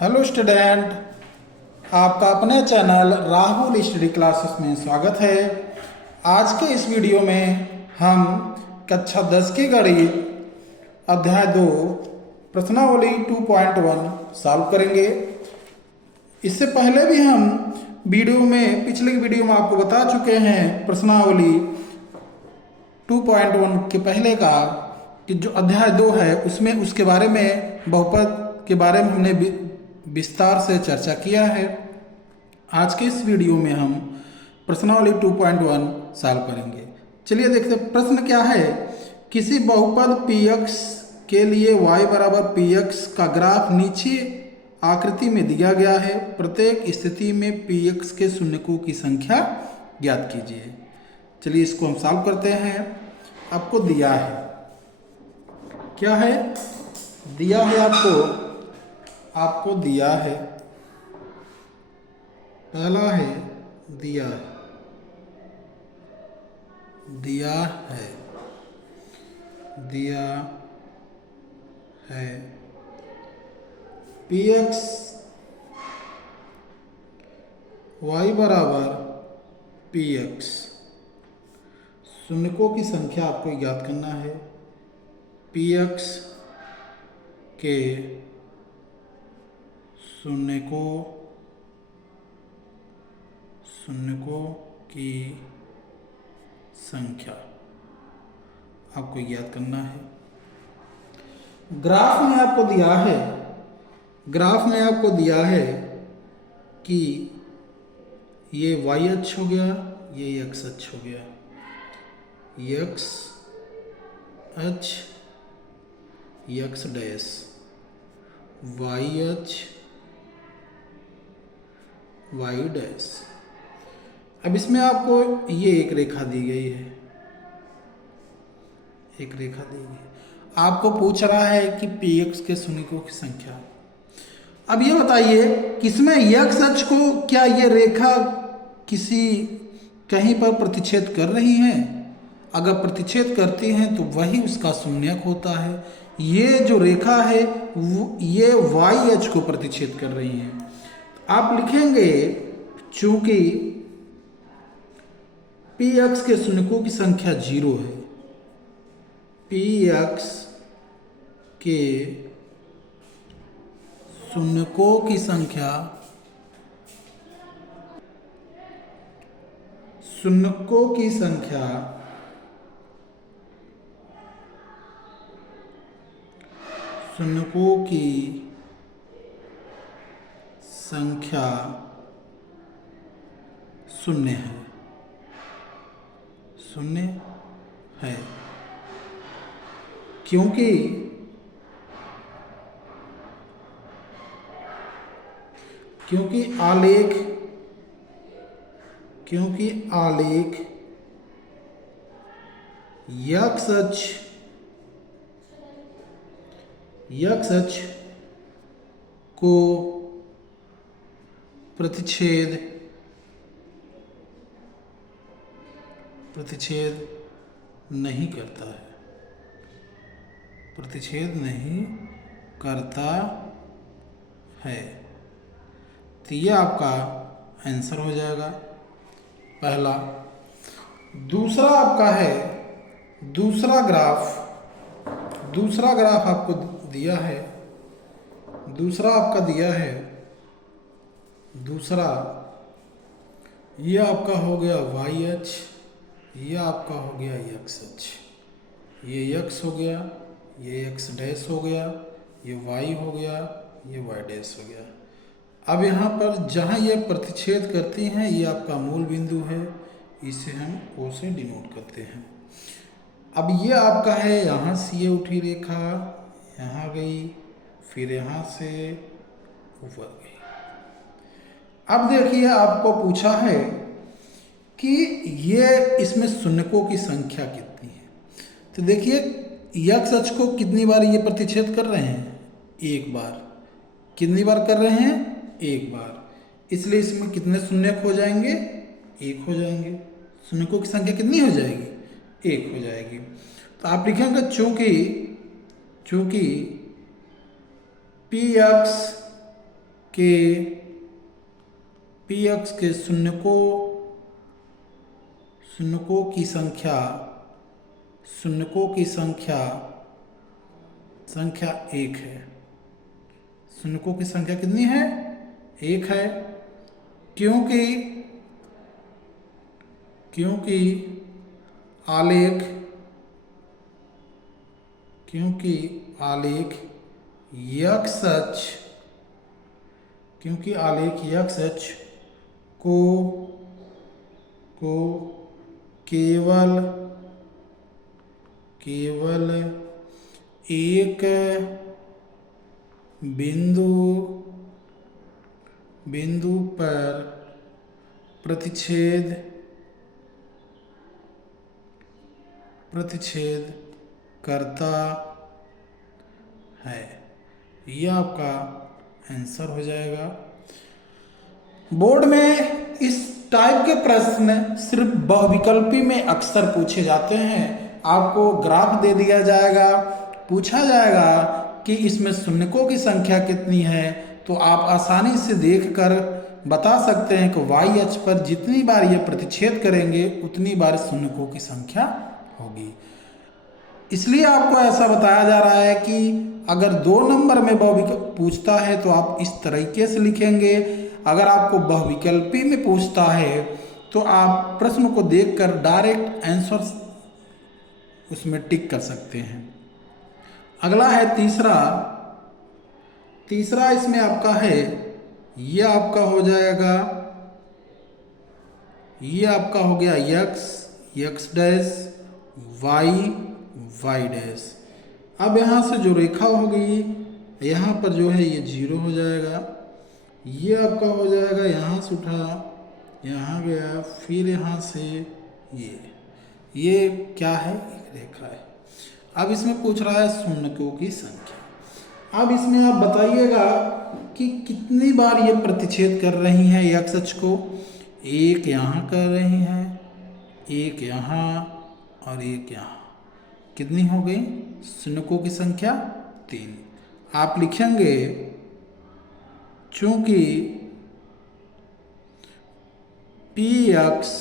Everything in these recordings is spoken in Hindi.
हेलो स्टूडेंट, आपका अपने चैनल राहुल स्टडी क्लासेस में स्वागत है। आज के इस वीडियो में हम कक्षा 10 की गणित अध्याय 2 प्रश्नावली 2.1 सॉल्व करेंगे। इससे पहले भी हम पिछले वीडियो में आपको बता चुके हैं प्रश्नावली 2.1 के पहले का कि जो अध्याय 2 है उसमें उसके बारे में बहुपद के बारे में हमने विस्तार से चर्चा किया है। आज के इस वीडियो में हम प्रश्नावली 2.1 सॉल्व करेंगे। चलिए देखते हैं प्रश्न क्या है। किसी बहुपद px के लिए y बराबर px का ग्राफ नीचे आकृति में दिया गया है। प्रत्येक स्थिति में px के शून्यकों की संख्या ज्ञात कीजिए। चलिए इसको हम सॉल्व करते हैं। आपको दिया है, क्या है दिया है आपको दिया है, पहला है दिया है px y बराबर px, शून्यकों की संख्या आपको ज्ञात करना है। px के शून्यकों की संख्या आपको ज्ञात करना है। ग्राफ में आपको दिया है कि ये y अक्ष हो गया, ये x अक्ष हो गया। x अक्ष x डैश, y अक्ष y डैश। अब इसमें आपको ये एक रेखा दी गई है, आपको पूछ रहा है कि px के शून्यकों की संख्या। अब ये बताइए कि इसमें x अक्ष को क्या ये रेखा कहीं पर प्रतिच्छेद कर रही है? अगर प्रतिच्छेद करती हैं तो वही उसका शून्यक होता है। ये जो रेखा है ये y अक्ष को प्रतिच्छेद कर रही है। आप लिखेंगे चूंकि px के शून्यकों की संख्या 0 है, px के शून्यकों की संख्या शून्य है क्योंकि आलेख x अक्ष को प्रतिच्छेद नहीं करता है। तो ये आपका आंसर हो जाएगा पहला। दूसरा आपका है दूसरा ग्राफ आपको दिया है। ये आपका हो गया y अक्ष, ये आपका हो गया x अक्ष। ये x हो गया, ये x डैश हो गया, ये y हो गया, ये y डैश हो गया। अब यहाँ पर जहाँ ये प्रतिच्छेद करती हैं ये आपका मूल बिंदु है, इसे हम O से डिनोट करते हैं। अब ये आपका है, यहाँ से ये उठी रेखा यहाँ गई, फिर यहाँ से ऊपर गई। अब देखिए आपको पूछा है कि ये इसमें शून्यकों की संख्या कितनी है। तो देखिए x अक्ष को कितनी बार ये प्रतिच्छेद कर रहे हैं? एक बार। कितनी बार कर रहे हैं? एक बार। इसलिए इसमें कितने शून्यक हो जाएंगे? एक हो जाएंगे। शून्यकों की संख्या कितनी हो जाएगी? एक हो जाएगी। तो आप लिखेंगे चूंकि px के पी एक्स के शून्यकों की संख्या एक है। शून्यकों की संख्या कितनी है? एक है। क्योंकि आलेख यक्ष अक्ष को केवल एक बिंदु पर प्रतिच्छेद करता है। यह आपका आंसर हो जाएगा। बोर्ड में इस टाइप के प्रश्न सिर्फ बहुविकल्पी में अक्सर पूछे जाते हैं। आपको ग्राफ दे दिया जाएगा, पूछा जाएगा कि इसमें शून्यकों की संख्या कितनी है, तो आप आसानी से देखकर बता सकते हैं कि y अक्ष पर जितनी बार ये प्रतिच्छेद करेंगे उतनी बार शून्यकों की संख्या होगी। इसलिए आपको ऐसा बताया जा रहा है कि अगर 2 नंबर में बहुविकल्प पूछता है तो आप इस तरीके से लिखेंगे। अगर आपको बहुविकल्पी में पूछता है तो आप प्रश्न को देखकर डायरेक्ट आंसर उसमें टिक कर सकते हैं। अगला है तीसरा इसमें आपका है, ये आपका हो जाएगा, ये आपका हो गया x डैश y डैश। अब यहाँ से जो रेखा होगी यहाँ पर जो है ये 0 हो जाएगा। ये आपका हो जाएगा, यहाँ से उठा यहाँ गया, फिर यहाँ से ये क्या है? एक रेखा है। अब इसमें पूछ रहा है शून्यकों की संख्या। अब इसमें आप बताइएगा कि कितनी बार ये प्रतिच्छेद कर रही हैं x अक्ष को। एक यहाँ कर रही हैं, एक यहाँ और एक यहाँ। कितनी हो गई? शून्यकों की संख्या 3। आप लिखेंगे चूंकि पी एक्स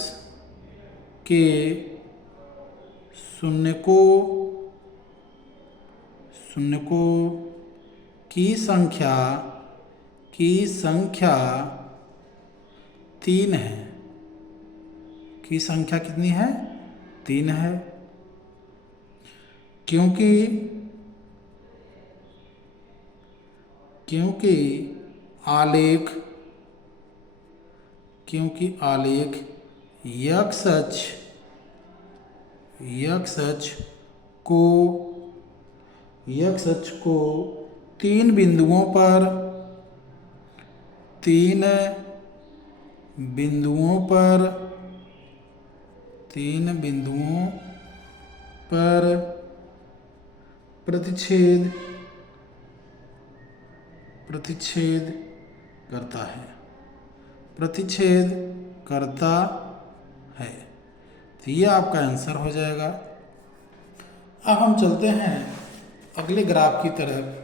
के शून्यकों की संख्या 3 है। की संख्या कितनी है? 3 है। क्योंकि आलेख x अक्ष को 3 बिंदुओं पर प्रतिच्छेद करता है। तो ये आपका आंसर हो जाएगा। अब हम चलते हैं अगले ग्राफ की तरफ।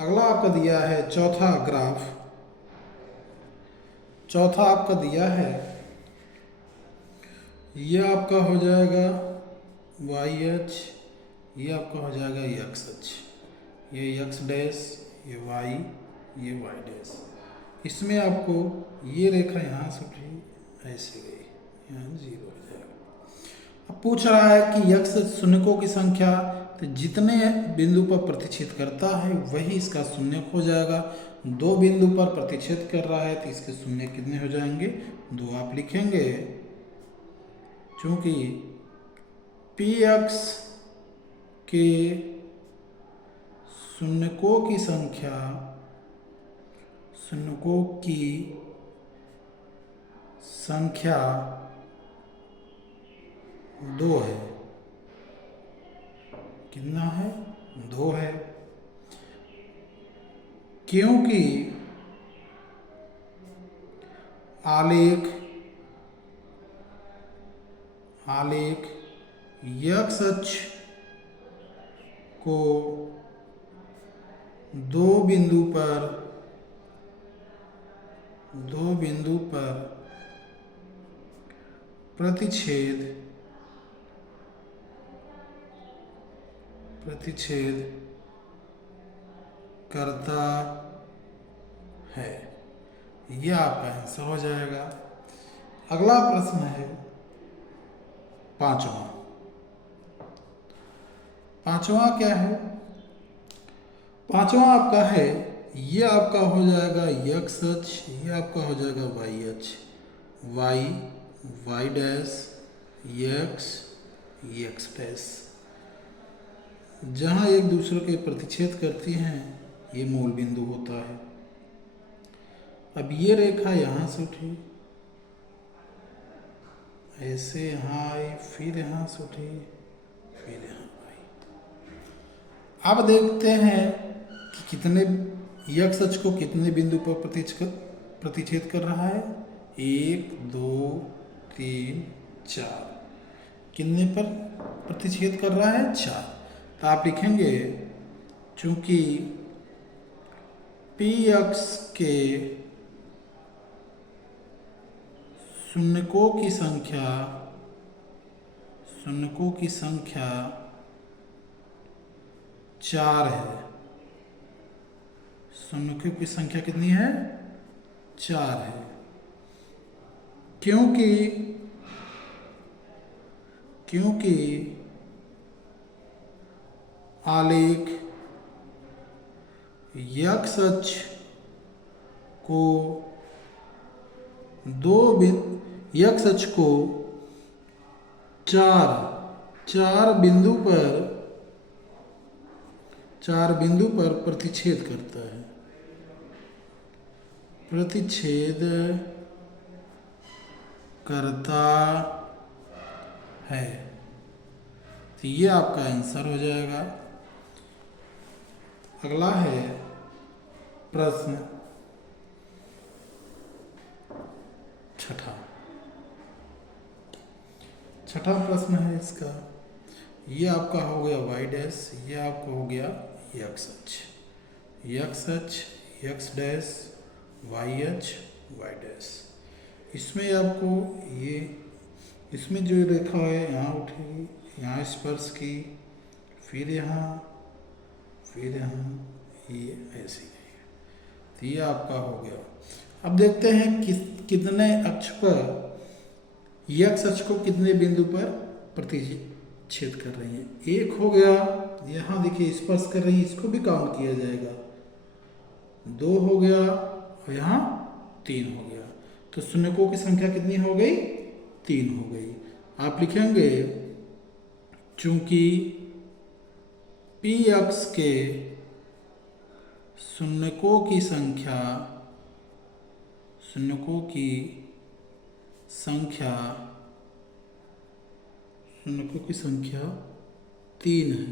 अगला आपका दिया है चौथा ग्राफ। चौथा आपका दिया है, ये आपका हो जाएगा y अक्ष, ये आपका हो जाएगा x अक्ष। ये x डैश, ये y, ये y डैश। इसमें आपको ये रेखा यहाँ से उठी, ऐसे गई, यहाँ 0 हो जाएगा। अब पूछ रहा है कि x शून्यकों की संख्या, तो जितने बिंदु पर प्रतिच्छेद करता है वही इसका शून्यक हो जाएगा। 2 बिंदु पर प्रतिच्छेद कर रहा है तो इसके शून्य कितने हो जाएंगे? 2 आप लिखेंगे। चूंकि पी एक्स के शून्यकों की संख्या 2 है। कितना है? 2 है। क्योंकि आलेख x अक्ष को 2 बिंदु पर दो बिंदु पर प्रतिच्छेद करता है। यह आपका आंसर हो जाएगा। अगला प्रश्न है पांचवा। पांचवा क्या है? पांचवा आपका है, ये आपका हो जाएगा एक्स अक्ष, ये आपका हो जाएगा वाई अक्ष। Y, Y dash, X, X dash, जहाँ एक दूसरे के प्रतिच्छेद करती हैं ये मूल बिंदु होता है। अब ये रेखा यहाँ से उठी, ऐसे यहाँ आई, फिर यहाँ से उठी, फिर यहाँ आई। अब देखते हैं कि कितने एक्स अक्ष को कितने बिंदु पर प्रतिच्छेद कर रहा है। 1 2 3 4, कितने पर प्रतिच्छेद कर रहा है? 4। तो आप लिखेंगे चूंकि पी अक्ष के शून्यकों की संख्या 4 है। शून्यकों की संख्या कितनी है? 4 है। क्योंकि आलेख एक्स अक्ष को चार बिंदु पर प्रतिच्छेद करता है। प्रतिच्छेद करता है, तो ये आपका आंसर हो जाएगा। अगला है प्रश्न छठा प्रश्न है इसका। ये आपका हो गया वाई डैश, ये आपका हो गया एक्स अक्ष, एक्स डैश, वाई अक्ष, वाई डैश। इसमें आपको इसमें जो रेखा है यहाँ उठेगी, यहाँ स्पर्श की, फिर यहाँ, ये ऐसी है। तो ये आपका हो गया। अब देखते हैं कितने अक्ष पर, एक्स अक्ष को कितने बिंदु पर प्रतिच्छेद कर रही है। 1 हो गया, यहाँ देखिए स्पर्श कर रही है, इसको भी काउंट किया जाएगा। 2 हो गया और यहाँ 3 हो गया। तो शून्यकों की संख्या कितनी हो गई? 3 हो गई। आप लिखेंगे चूंकि पी अक्ष के शून्यकों की संख्या 3 है।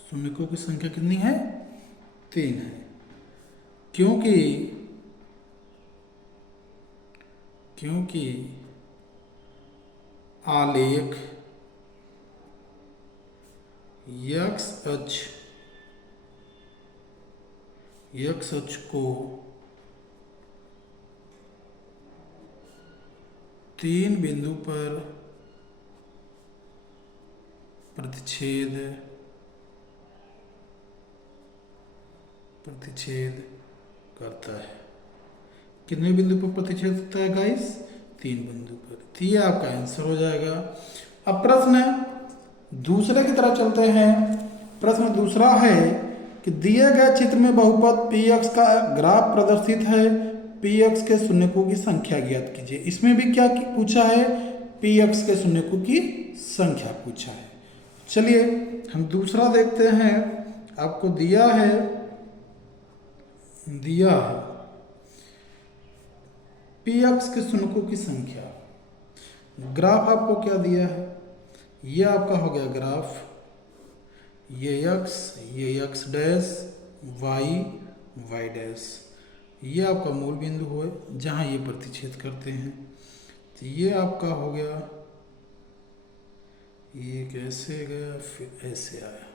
शून्यकों की संख्या कितनी है? 3 है। क्योंकि आलेख एक्स अक्ष को 3 बिंदु पर प्रतिच्छेद करता है। कितने बिंदु पर प्रतिच्छेद करता है गाइस? 3 बिंदु पर। तो ये आपका आंसर हो जाएगा। अब प्रश्न दूसरे की तरफ चलते हैं। प्रश्न दूसरा है कि दिए गए चित्र में बहुपद पी एक्स का ग्राफ प्रदर्शित है, पी एक्स के शून्यकों की संख्या ज्ञात कीजिए। इसमें भी क्या पूछा है? पी एक्स के शून्यकों की संख्या पूछा है। चलिए हम दूसरा देखते हैं। आपको दिया है पी एक्स के शून्यकों की संख्या। ग्राफ आपको क्या दिया है? ये आपका हो गया ग्राफ, ये एक्स डैश, वाई डैश। ये आपका मूल बिंदु है जहाँ ये प्रतिच्छेद करते हैं। तो ये आपका हो गया, ये कैसे गया, फिर ऐसे आया।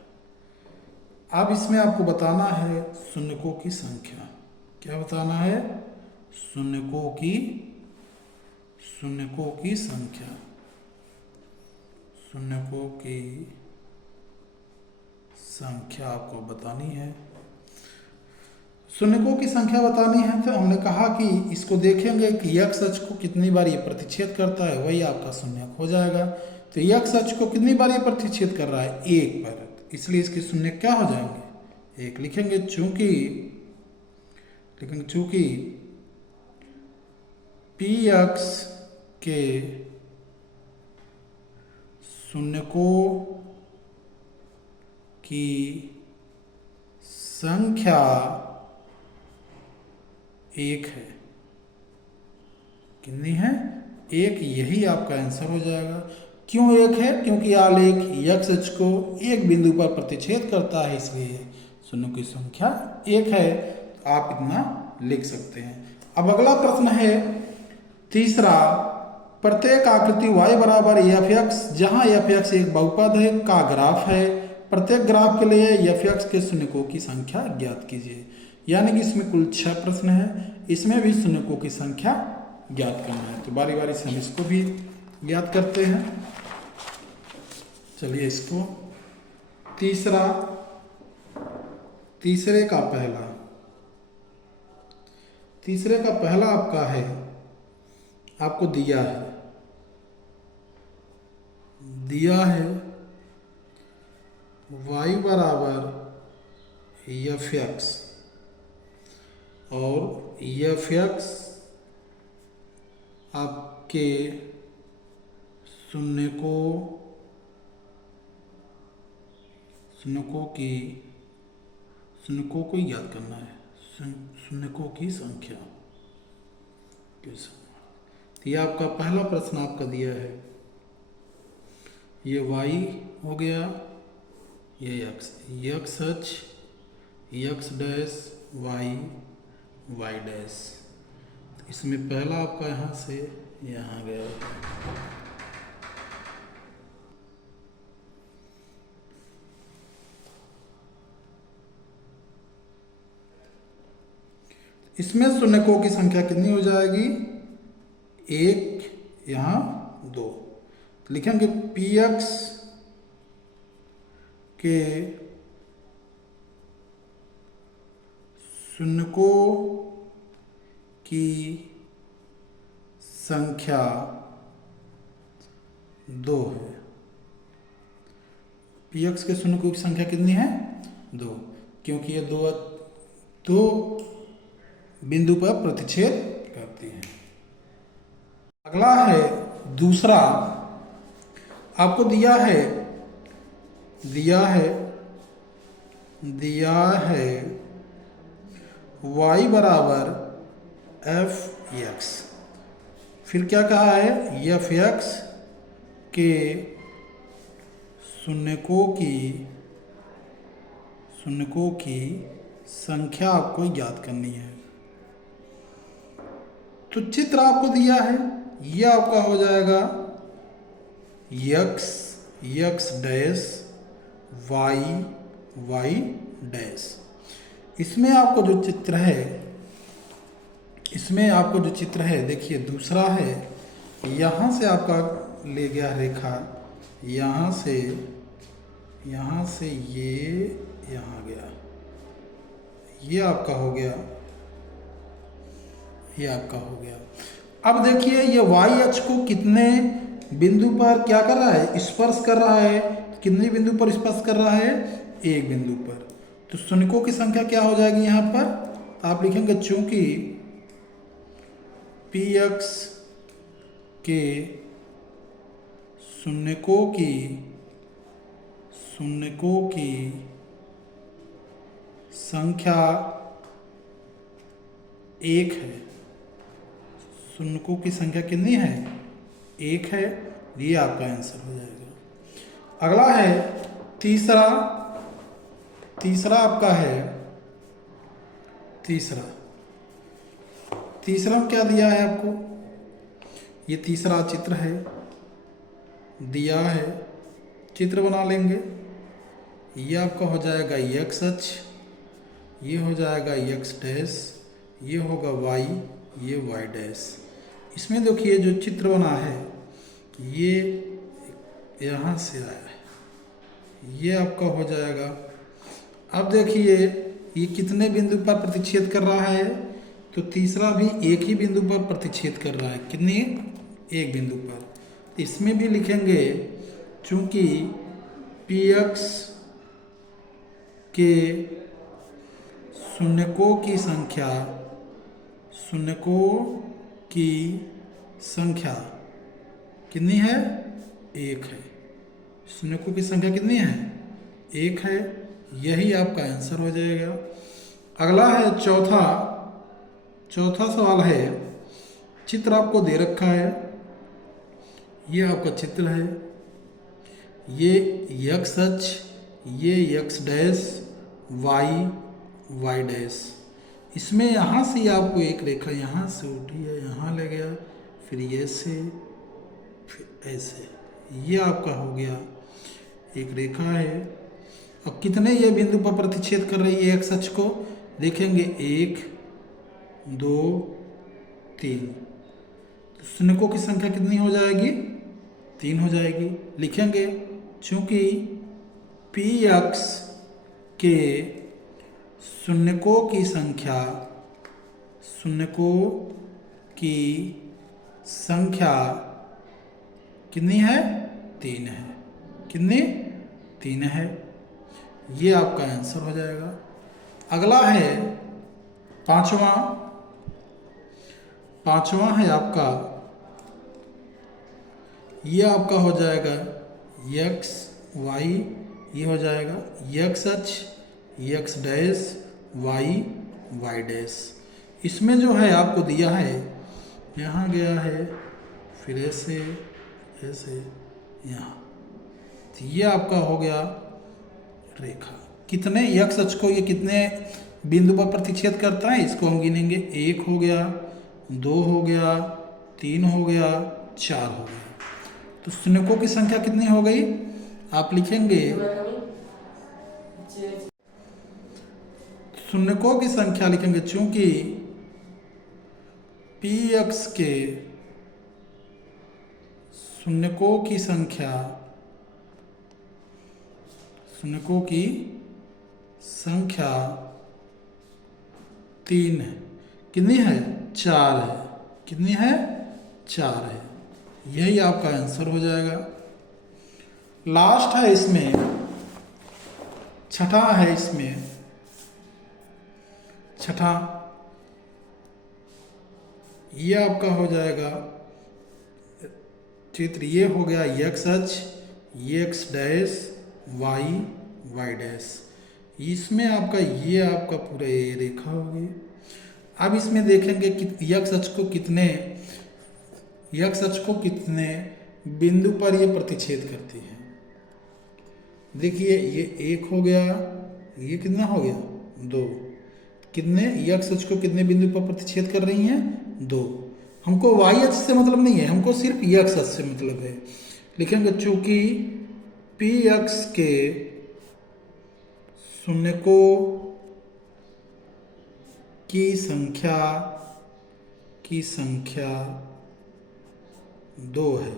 अब इसमें आपको बताना है शून्यकों की संख्या क्या बताना है? शून्यकों की संख्या, शून्यकों की संख्या आपको बतानी है। शून्यकों की संख्या बतानी है तो हमने कहा कि इसको देखेंगे कि यक्स अक्ष को कितनी बार ये प्रतिच्छेद करता है, वही आपका शून्यक हो जाएगा। तो यक्स अक्ष को कितनी बार ये प्रतिच्छेद कर रहा है? एक बार, इसलिए इसके शून्य क्या हो जाएंगे? एक लिखेंगे। चूंकि पी एक्स के शून्यकों की संख्या एक है। कितनी है? एक। यही आपका आंसर हो जाएगा। क्यों एक है? क्योंकि आलेख यक्स अक्ष को एक बिंदु पर प्रतिच्छेद करता है, इसलिए शून्य की संख्या एक है। तो आप इतना लिख सकते हैं। अब अगला प्रश्न है तीसरा, प्रत्येक आकृति y बराबर एफ एक्स, जहाँ एफ एक्स एक बहुपद है का ग्राफ है। प्रत्येक ग्राफ के लिए एफ एक्स के शून्यकों की संख्या ज्ञात कीजिए। यानी कि इसमें कुल 6 प्रश्न है, इसमें भी शून्यकों की संख्या ज्ञात करना है। तो बारी बारी से हम इसको भी ज्ञात करते हैं। चलिए इसको तीसरे का पहला आपका है, आपको दिया है y बराबर एफ एक्स, और एफ एक्स आपके शून्यकों को याद करना है, शून्यकों की संख्या। ये आपका पहला प्रश्न आपका दिया है। ये y हो गया, ये x अक्ष, x डैश y डैश। इसमें पहला आपका यहाँ से यहाँ गया। इसमें शून्यकों की संख्या कितनी हो जाएगी? एक, यहाँ 2। लिखेंगे पी एक्स के शून्यकों की संख्या 2 है। पी एक्स के शून्यकों की संख्या कितनी है? 2, क्योंकि ये दो बिंदु पर प्रतिच्छेद करती है। अगला है दूसरा, आपको दिया है y बराबर एफ एक्स। फिर क्या कहा है? एफ एक्स के शून्यकों की संख्या आपको ज्ञात करनी है। तो चित्र आपको दिया है, यह आपका हो जाएगा x डैश y डैश। इसमें आपको जो चित्र है, देखिए दूसरा है, यहाँ से आपका ले गया रेखा, यहाँ से ये यहाँ गया, ये आपका हो गया। अब देखिए ये y अक्ष को कितने बिंदु पर क्या कर रहा है? स्पर्श कर रहा है। कितने बिंदु पर स्पर्श कर रहा है? एक बिंदु पर। तो शून्यकों की संख्या क्या हो जाएगी यहाँ पर? तो आप लिखेंगे चूंकि पी एक्स के शून्यकों की संख्या 1 है। शून्यकों की संख्या कितनी है? 1 है। ये आपका आंसर हो जाएगा। अगला है तीसरा आपका है तीसरा क्या दिया है आपको? ये तीसरा चित्र है, दिया है, चित्र बना लेंगे। ये आपका हो जाएगा x अक्ष, ये हो जाएगा x डैश, ये होगा y, ये y डैश। इसमें देखिए जो चित्र बना है ये यहाँ से आया है, ये आपका हो जाएगा। अब देखिए ये कितने बिंदु पर प्रतिच्छेद कर रहा है, तो तीसरा भी एक ही बिंदु पर प्रतिच्छेद कर रहा है। कितने? एक बिंदु पर। इसमें भी लिखेंगे चूंकि px के शून्यकों की संख्या कितनी है? एक है। शून्यकों की संख्या कितनी है? एक है। यही आपका आंसर हो जाएगा। अगला है चौथा सवाल है। चित्र आपको दे रखा है, ये आपका चित्र है, ये x अक्ष, ये x डैश, y डैश। इसमें यहाँ से आपको एक रेखा यहाँ से उठी है, यहाँ ले गया, फिर ये से, फिर ऐसे, ये आपका हो गया एक रेखा है। अब कितने ये बिंदु पर प्रतिच्छेद कर रही है x अक्ष को? देखेंगे 1, 2, 3। तो शून्यकों की संख्या कितनी हो जाएगी? 3 हो जाएगी। लिखेंगे चूंकि px के शून्यकों की संख्या कितनी है? 3 है। कितनी? 3 है। ये आपका आंसर हो जाएगा। अगला है पांचवा है आपका, ये आपका हो जाएगा x y, ये हो जाएगा x अक्ष, x डैश, y डैश। इसमें जो है आपको दिया है, यहाँ गया है, फिर ऐसे यहाँ, तो ये आपका हो गया रेखा। कितने x अक्ष को ये कितने बिंदु पर प्रतिच्छेद करता है? इसको हम गिनेंगे। 1 हो गया, 2 हो गया, 3 हो गया, 4 हो गया। तो शून्यकों की संख्या कितनी हो गई? आप लिखेंगे शून्यकों की संख्या लिखेंगे चूंकि px के शून्यकों की संख्या 3 है। कितनी है? 4 है। कितनी है? 4 है। यही आपका आंसर हो जाएगा। लास्ट है इसमें, छठा है इसमें, ये आपका हो जाएगा चित्र। ये हो गया x अक्ष, ये x डैश, y डैश। इसमें आपका ये आपका पूरा ये रेखा होगी। अब इसमें देखेंगे कि x अक्ष को कितने बिंदु पर ये प्रतिच्छेद करती है। देखिए ये 1 हो गया, ये कितना हो गया? 2। कितने x अक्ष को कितने बिंदु पर प्रतिच्छेद कर रही हैं? 2। हमको y अक्ष से मतलब नहीं है, हमको सिर्फ x अक्ष से मतलब है। लिखेंगे चूंकि px के शून्यकों की संख्या 2 है।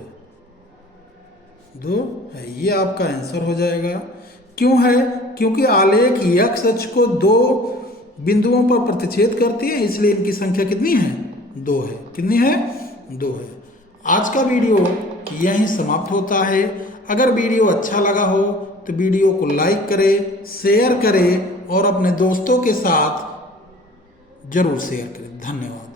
ये आपका आंसर हो जाएगा। क्यों है? क्योंकि आलेख x अक्ष को 2 बिंदुओं पर प्रतिच्छेद करती है, इसलिए इनकी संख्या कितनी है? 2 है। कितनी है? 2 है। आज का वीडियो यहीं समाप्त होता है। अगर वीडियो अच्छा लगा हो तो वीडियो को लाइक करें, शेयर करें और अपने दोस्तों के साथ जरूर शेयर करें। धन्यवाद।